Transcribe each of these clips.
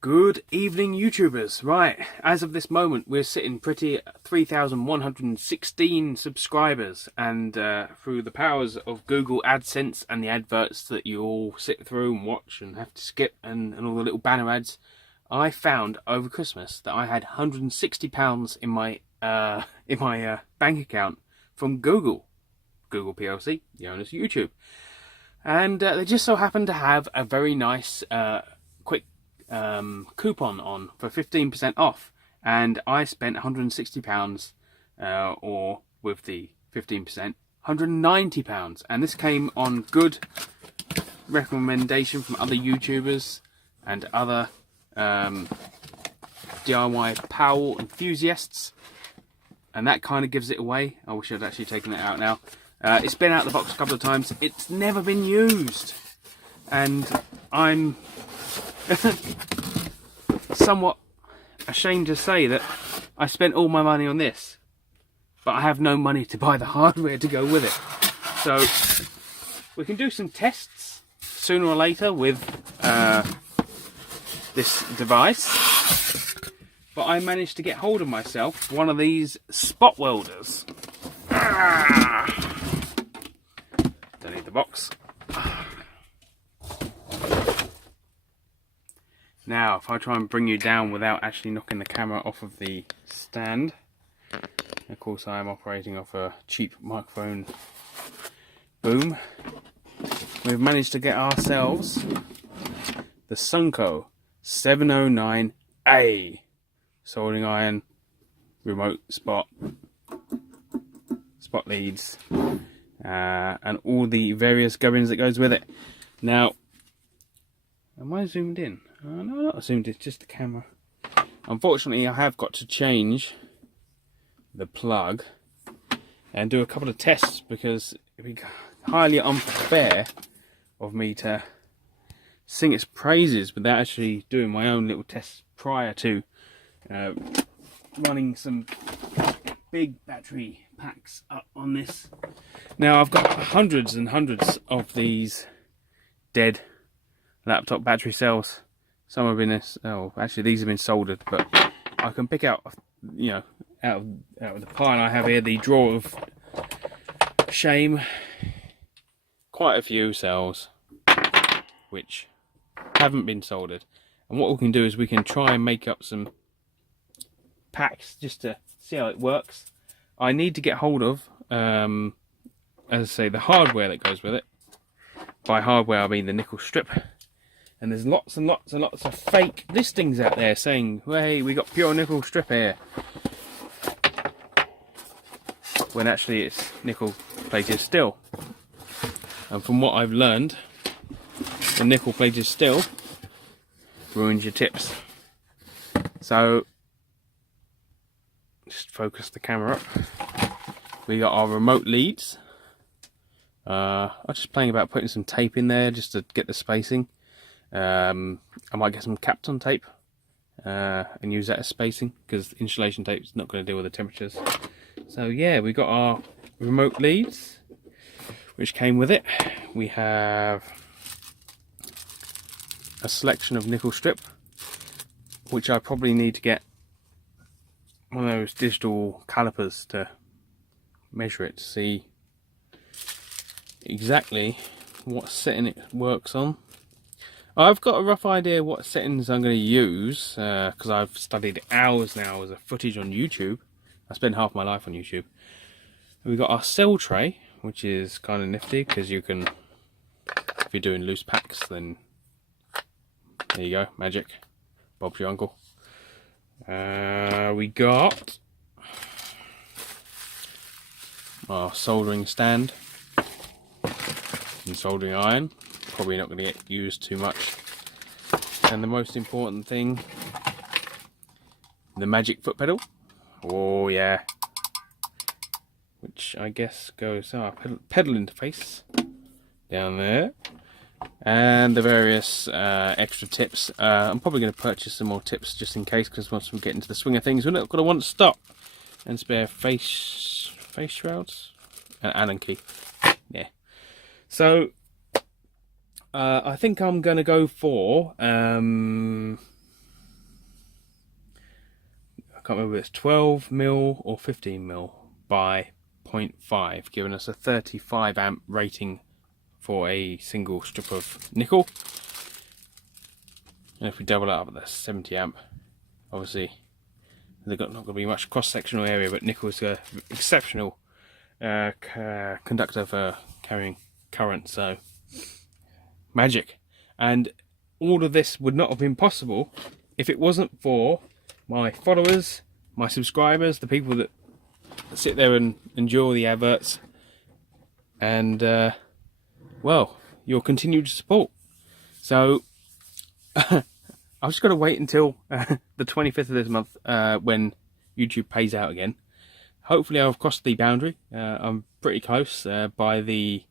Good evening, YouTubers. Right, as of this moment, we're sitting pretty at 3,116 subscribers, and through the powers of Google AdSense and the adverts that you all sit through and watch and have to skip, and all the little banner ads, I found over Christmas that I had £160 in my bank account from Google PLC, the owners of YouTube, and they just so happened to have a very nice quick coupon on for 15% off, and I spent £160 or with the 15% £190, and this came on good recommendation from other YouTubers and other DIY Powell enthusiasts, and that kind of gives it away. I wish I'd actually taken it out now. It's been out of the box a couple of times. It's never been used, and I'm somewhat ashamed to say that I spent all my money on this, but I have no money to buy the hardware to go with it. So we can do some tests sooner or later with this device, but I managed to get hold of myself one of these spot welders. Don't need the box. Now, if I try and bring you down without actually knocking the camera off of the stand, of course I am operating off a cheap microphone boom, we've managed to get ourselves the Sunco 709A soldering iron remote spot leads, and all the various gubbins that goes with it. Now, am I zoomed in? No, not zoomed in, just the camera. Unfortunately, I have got to change the plug and do a couple of tests, because it would be highly unfair of me to sing its praises without actually doing my own little tests prior to running some big battery packs up on this. Now, I've got hundreds and hundreds of these dead laptop battery cells. Some have been actually these have been soldered, but I can pick out, you know, out of the pile I have here, the drawer of shame, quite a few cells which haven't been soldered. And what we can do is we can try and make up some packs just to see how it works. I need to get hold of, as I say, the hardware that goes with it. By hardware I mean the nickel strip. And there's lots and lots and lots of fake listings out there saying, hey, we got pure nickel strip here, when actually it's nickel plated steel. And from what I've learned, the nickel plated steel ruins your tips. So just focus the camera up. We got our remote leads. I'm just playing about putting some tape in there just to get the spacing. I might get some Kapton tape and use that as spacing, because insulation tape is not going to deal with the temperatures. So yeah, we got our remote leads which came with it. We have a selection of nickel strip, which I probably need to get one of those digital calipers to measure it to see exactly what setting it works on. I've got a rough idea what settings I'm going to use, because I've studied hours and hours of footage on YouTube. I spend half my life on YouTube. We've got our cell tray, which is kind of nifty, because you can, if you're doing loose packs, then there you go, magic. Bob's your uncle. We got our soldering stand and soldering iron. Probably not going to get used too much. And the most important thing, the magic foot pedal. Oh yeah. Which I guess goes our pedal interface down there. And the various extra tips. I'm probably going to purchase some more tips just in case, because once we get into the swing of things, we're not going to want to stop. And spare face shrouds and Allen key. Yeah. So I think I'm going to go for can't remember if it's 12 mil or 15 mil by 0.5, giving us a 35 amp rating for a single strip of nickel. And if we double it up, that's 70 amp. Obviously, there's not going to be much cross-sectional area, but nickel is an exceptional conductor for carrying current, so magic. And all of this would not have been possible if it wasn't for my followers, my subscribers, the people that sit there and enjoy the adverts, and well, your continued support. So I've just got to wait until the 25th of this month when YouTube pays out again. Hopefully I've crossed the boundary. I'm pretty close. By the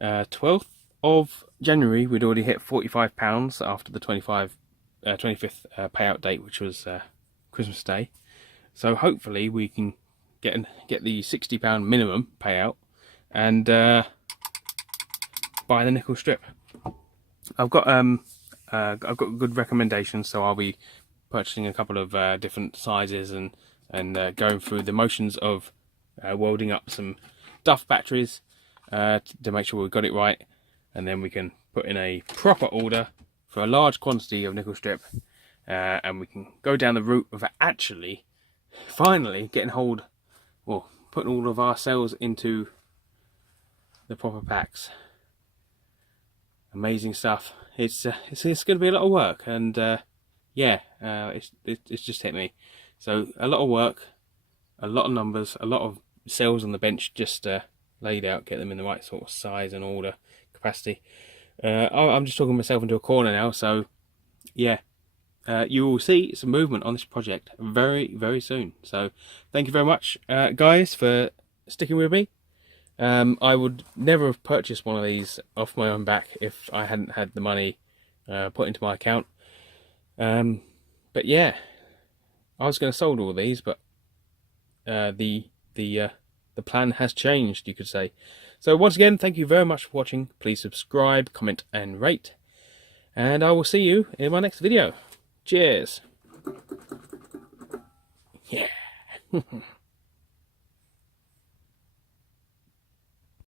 12th of January we'd already hit £45 after the 25th payout date, which was Christmas Day. So hopefully we can get the £60 minimum payout and buy the nickel strip. I've got good recommendations, so I'll be purchasing a couple of different sizes and going through the motions of welding up some Duff batteries to make sure we've got it right, and then we can put in a proper order for a large quantity of nickel strip, and we can go down the route of actually finally getting hold, well, putting all of our cells into the proper packs. Amazing stuff. It's going to be a lot of work, and yeah, it's just hit me. So a lot of work, a lot of numbers, a lot of cells on the bench just laid out, get them in the right sort of size and order, capacity. I'm just talking myself into a corner now, so yeah, you will see some movement on this project very, very soon. So thank you very much, guys, for sticking with me. I would never have purchased one of these off my own back if I hadn't had the money put into my account. But yeah, I was going to sold all of these, but the plan has changed, you could say. So once again, thank you very much for watching. Please subscribe, comment and rate, and I will see you in my next video. Cheers. Yeah.